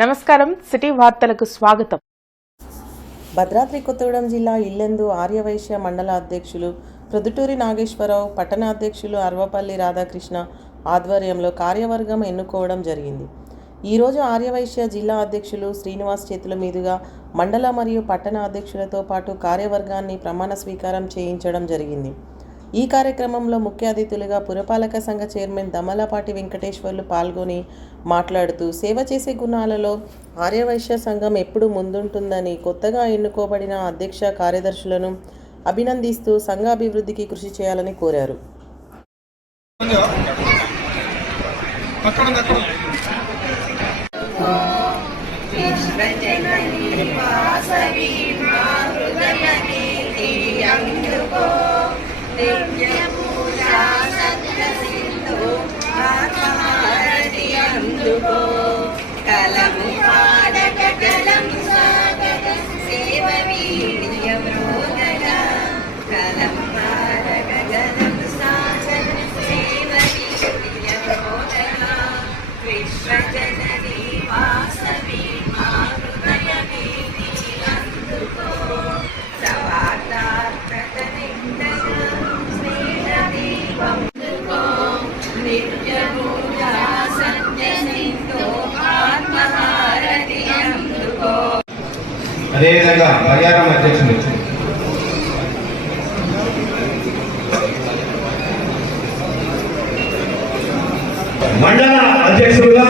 నమస్కారం సిటీ వార్తలకు స్వాగతం. భద్రాద్రి కొత్తగూడెం జిల్లా ఇల్లెందు ఆర్యవైశ్య మండల అధ్యక్షులు ప్రొద్దుటూరి నాగేశ్వరరావు పట్టణ అధ్యక్షులు అర్వపల్లి రాధాకృష్ణ ఆధ్వర్యంలో కార్యవర్గం ఎన్నుకోవడం జరిగింది. ఈరోజు ఆర్యవైశ్య జిల్లా అధ్యక్షులు శ్రీనివాస్ చేతుల మీదుగా మండల మరియు పట్టణ అధ్యక్షులతో పాటు కార్యవర్గాన్ని ప్రమాణ స్వీకారం చేయించడం జరిగింది. ఈ కార్యక్రమంలో ముఖ్య అతిథులుగా పురపాలక సంఘ చైర్మన్ దమలపాటి వెంకటేశ్వర్లు పాల్గొని మాట్లాడుతూ సేవ చేసే గుణాలలో ఆర్యవైశ్య సంఘం ఎప్పుడు ముందుంటుందని కొత్తగా ఎన్నుకోబడిన అధ్యక్ష కార్యదర్శులను అభినందిస్తూ సంఘాభివృద్ధికి కృషి చేయాలని కోరారు Thank you. అక్కడ ఉంది. అదేవిధంగా బయ్యారం అధ్యక్షులు మండల అధ్యక్షులుగా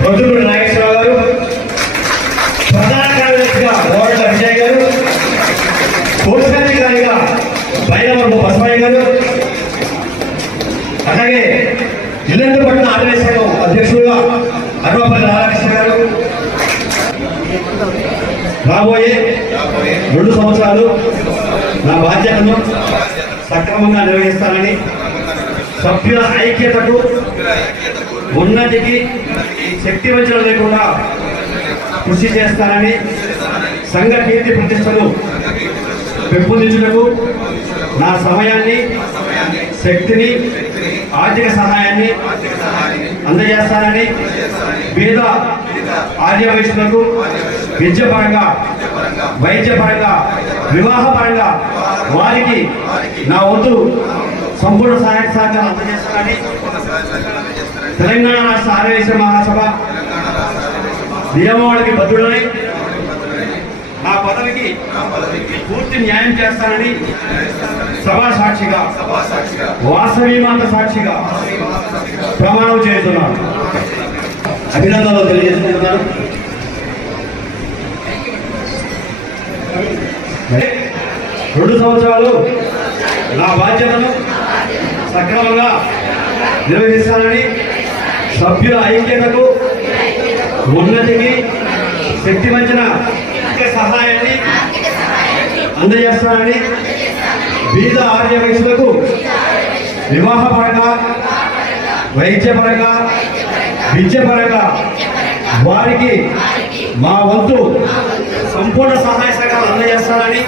ప్రొద్దుపూడి నాగేశ్వరరావు గారు ప్రధాన కార్యదర్శిగా గోడల విజయ్ గారు కోశాధికారిగా బైరవరపు బసవయ్య గారు అలాగే ఇల్లందు పట్టణ అధ్యక్షులుగా అర్వపల్లి రాధాకృష్ణ గారు రాబోయే రెండు సంవత్సరాలు నా బాధ్యతను సక్రమంగా నిర్వహిస్తానని సభ్యుల ఐక్యతకు ఉన్నతికి శక్తి వంచన లేకుండా కృషి చేస్తానని సంఘ కీర్తి ప్రతిష్టలు పెంపొందించుటకు నా సమయాన్ని శక్తిని ఆర్థిక సహాయాన్ని అందజేస్తానని పేద ఆర్యవైశ్యులకు విద్యపరంగా వైద్యపరంగా వివాహపరంగా వారికి నా వద్దు సంపూర్ణ సహాయ సహకారం అందజేస్తానని తెలంగాణ రాష్ట్ర ఆర్యవేశ్వర మహాసభ నియమావళికి బద్దుడని నా పదవికి పూర్తి న్యాయం చేస్తానని సభా సాక్షిగా వాసవి మాత సాక్షిగా ప్రమాణం చేస్తున్నాను. అభినందనలు తెలియజేస్తున్నాను రెండు సంవత్సరాలు నా బాధ్యతను సక్రమంగా నిర్వహిస్తానని సభ్యుల ఐక్యతకు ఉన్నతికి శక్తి వంచిన సహాయాన్ని అందజేస్తానని బీద ఆర్య వయసులకు వివాహపరంగా వైద్యపరంగా విద్యపరంగా వారికి మా వంతు సంపూర్ణ సహాయ సహకారం అందజేస్తానని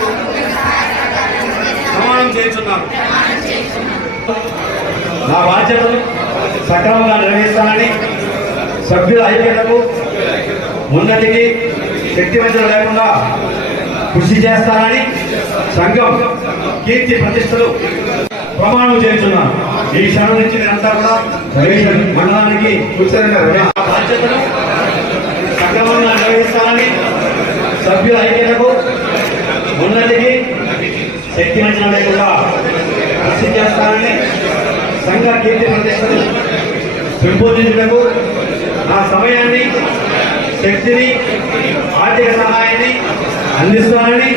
ప్రమాణం చేస్తున్నాను నా బాధ్యతలు సక్రమంగా నిర్వహిస్తానని సభ్యుల ఐక్యతకు ఉన్నతికి శక్తివంతులు లేకుండా కృషి చేస్తానని సంఘం కీర్తి ప్రతిష్టలు ప్రమాణం చేస్తున్నాను ఈ క్షణం నుంచి నేనంతా కూడా మండలానికి నా బాధ్యతను సక్రమంగా నిర్వహిస్తానని సభ్యుల ఐక్యతకు ఉన్నతికి శక్తివంచన లేకుండా కృషి చేస్తానని సంఘ కీర్తి ప్రతిష్టలు పెంపొందించుటకు నా సమయాన్ని శక్తిని ఆర్థిక సహాయాన్ని అందిస్తానని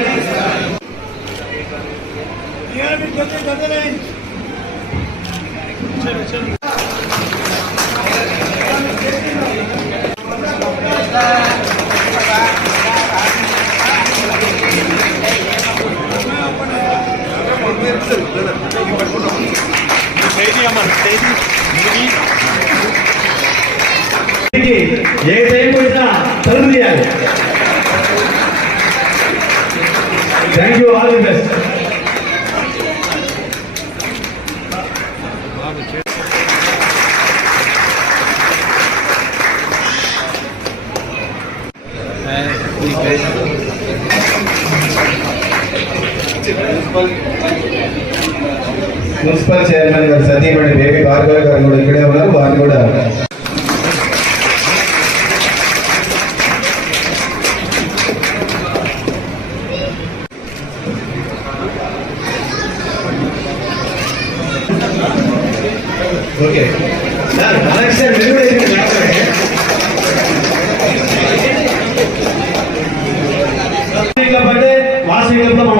ఏ कर लिया है thank you all the best municipal chairman గారు సతీమణి బేబీ భార్గవ్ గారు కూడా ఇక్కడే ఉన్నారు వారిని కూడా ఓకే. సార్ అలాగే సార్ మీరు కూడా ఇక్కడ మాట్లాడండి. వాసవి వాసవి క్లబ్ మనం.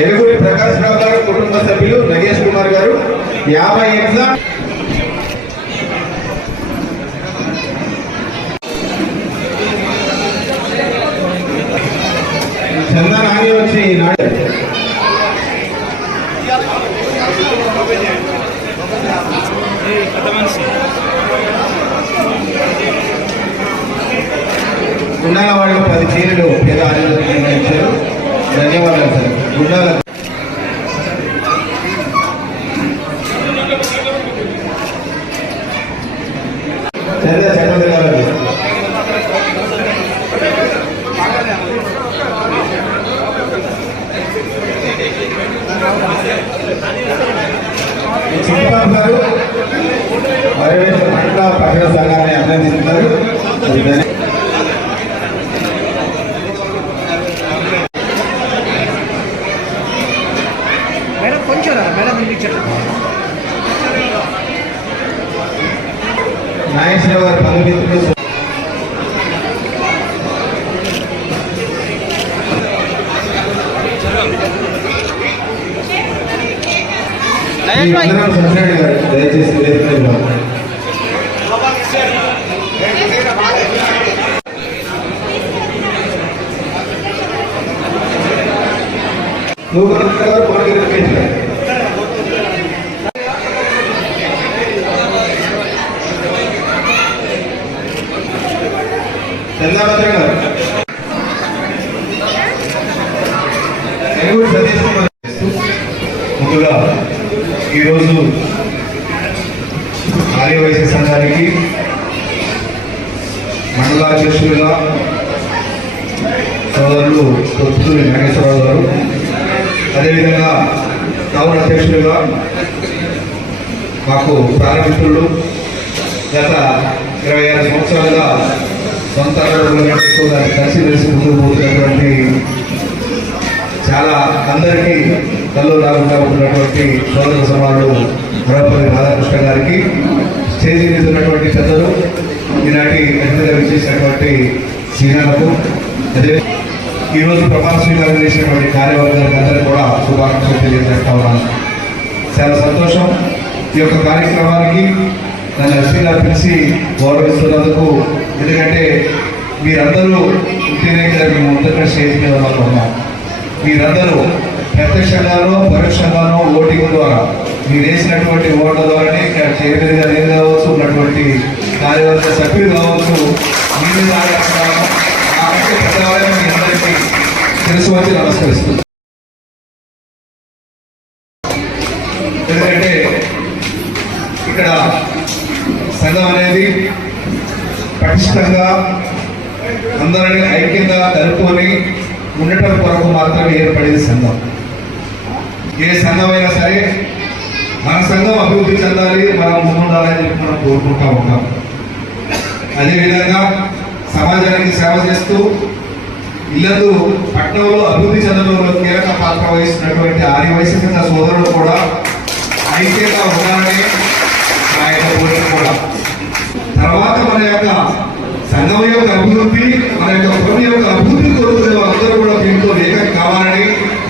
ఎలుగురి ప్రకాష్ రావు గారు కుటుంబ సభ్యులు నగేష్ కుమార్ గారు యాభై ఎగ్జామ్ చందా నాని వచ్చి నాడు గుండాల వాళ్ళు పది చీరలు పేద ఆరోగ్యం ఇచ్చారు. ధన్యవాదాలు సార్. గుండాల నాగేశ్వర గారు బంధుమిత్రులు ఈ వందనాలు సత్యనారాయణ గారు దయచేసి వేదిక మీద ఉన్నారు. నువ్వు కనుక గారు కోరిక నిర్వహించారు. చంద్రభద్ర గారు. ఎగుడు సతీష్ కుమార్ ముందుగా ఈరోజు ఆర్యవైశ్య సంఘానికి మండలాధ్యక్షులుగా సోదరులు కొత్తూరి నాగేశ్వరరావు గారు అదేవిధంగా టౌన్ అధ్యక్షులుగా మాకు ప్రారంభికులు గత ఇరవై ఆరు సంవత్సరాలుగా సొంత కలిసి వేసి ముందుకు పోతున్నటువంటి చాలా అందరికీ కళ్ళు రాకుండా ఉన్నటువంటి సోదర సమానులు మరపల్లి రాధాకృష్ణ గారికి స్టేజీ మీద ఉన్నటువంటి పెద్దలు ఈనాటి అతిథిగా విచ్చేసినటువంటి సీనాలకు అదే ఈరోజు ప్రమాణ స్వీకారం చేసినటువంటి కార్యవర్గానికి అందరూ కూడా శుభాకాంక్షలు తెలియజేస్తా ఉన్నాను. చాలా సంతోషం. ఈ యొక్క కార్యక్రమానికి నన్ను ఎస్పీగా పిలిచి గౌరవిస్తున్నందుకు ఎందుకంటే మీరందరూ ఉంటేనే కదా మేము ముందుగా స్టేజ్ మీద ఉన్నాం మీరందరూ ప్రత్యక్షంగానో పరోక్షంగానో ఓటింగ్ ద్వారా మీరు వేసినటువంటి ఓట్ల ద్వారానే ఇక్కడ చైర్మన్ గారు కావచ్చు ఉన్నటువంటి కార్యవర్గ సభ్యులు కావచ్చు మీరు నాయకులు, పెద్దవాళ్ళని మీ అందరికీ తెలుసు వచ్చి నమస్కరిస్తుంది ఎందుకంటే ఇక్కడ సంఘం అనేది పటిష్టంగా అందరినీ ఐక్యంగా కలుపుకొని ఉండటం కొరకు మాత్రమే ఏర్పడేది సంఘం. ఏ సంఘమైనా సరే మన సంఘం అభివృద్ధి చెందాలి మనం ముందుండాలని చెప్పి మనం కోరుకుంటా ఉంటాం. అదేవిధంగా సమాజానికి సేవ చేస్తూ ఇల్లందు పట్టణంలో అభివృద్ధి చెందడంలో కీలక పాత్ర వహిస్తున్నటువంటి ఆర్యవైశ్య సంఘ సోదరులు కూడా ఐక్యంగా ఉండాలని నా యొక్క కోరిక కూడా. తర్వాత మన యొక్క సంఘం యొక్క అభివృద్ధి మన యొక్క భూమి యొక్క అభివృద్ధి కోరుకునే వాళ్ళందరూ కూడా దీంతో ఏకం కావాలని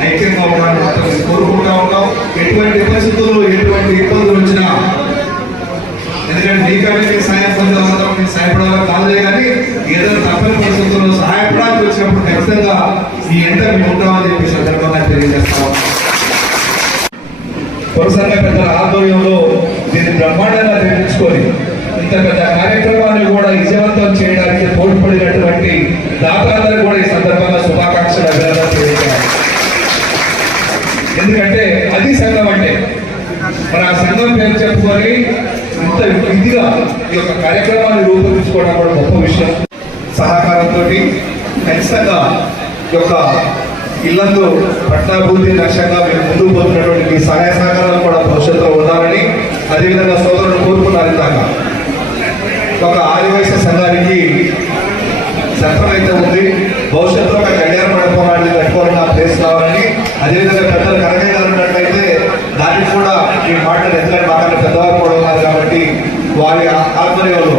ఐక్యంగా ఉండాలని మాత్రం కోరుకుంటా ఉన్నాం ఎటువంటి పరిస్థితుల్లో ఎటువంటి ఇబ్బందులు వచ్చినా ఎందుకంటే నీకంటే సాయం పొందాలంటే సహాయపడాలని కాదులే కానీ ఏదైనా తప్పని పరిస్థితుల్లో సహాయపడాల్సి వచ్చినప్పుడు ఖచ్చితంగా ఈ ఎంట మేము ఉంటామని చెప్పి సందర్భంగా తెలియజేస్తాం పురసంఘ పెద్దల ఆధ్వర్యంలో దీన్ని బ్రహ్మాండంగా నిర్మించుకొని ఇంత పెద్ద కార్యక్రమాన్ని కూడా విజయవంతం చేయడానికి తోడ్పడినటువంటి దాతలందరూ కూడా ఈ సందర్భంగా శుభాకాంక్షలు అభినందన తెలియజేయాలి ఎందుకంటే అది సంఘం అంటే. మన ఆ సంఘం పేరు చెప్పుకొని ఇదిగా ఈ యొక్క కార్యక్రమాన్ని రూపొందించుకోవడం కూడా గొప్ప విషయం. సహకారంతో ఖచ్చితంగా ఈ యొక్క ఇళ్ళందు పట్టణాభివృద్ధి లక్ష్యంగా మేము ముందుకు పోతున్నటువంటి మీ సహాయ సహకారాలు కూడా భవిష్యత్తులో ఉండాలని అదేవిధంగా సోదరులు కోరుకున్నారు ఇందాక. ఒక ఆదివేశ సంఘానికి సత్రం అయితే ఉంది. భవిష్యత్తులో ఒక కళ్యాణ మండపం లాంటిది కట్టుకోవాలని ఆ ప్లేస్ కావాలని అదేవిధంగా పెద్దలు కనకయ్య గారు ఉన్నట్లయితే దానికి కూడా ఈ మాటలు ఎందుకంటే మాకన్నా పెద్దవారు కూడా ఉన్నారు కాబట్టి వారి ఆ- ఆధ్వర్యంలో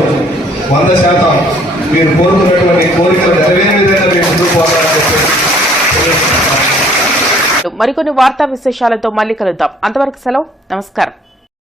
వంద శాతం మీరు కోరుకున్నటువంటి కోరికలు నెరవేరే విధంగా మీరు ముందుకు పోవాలని చెప్పి మరికొన్ని వార్తా విశేషాలతో మళ్ళీ కలుద్దాం. అంతవరకు సెలవు. నమస్కారం.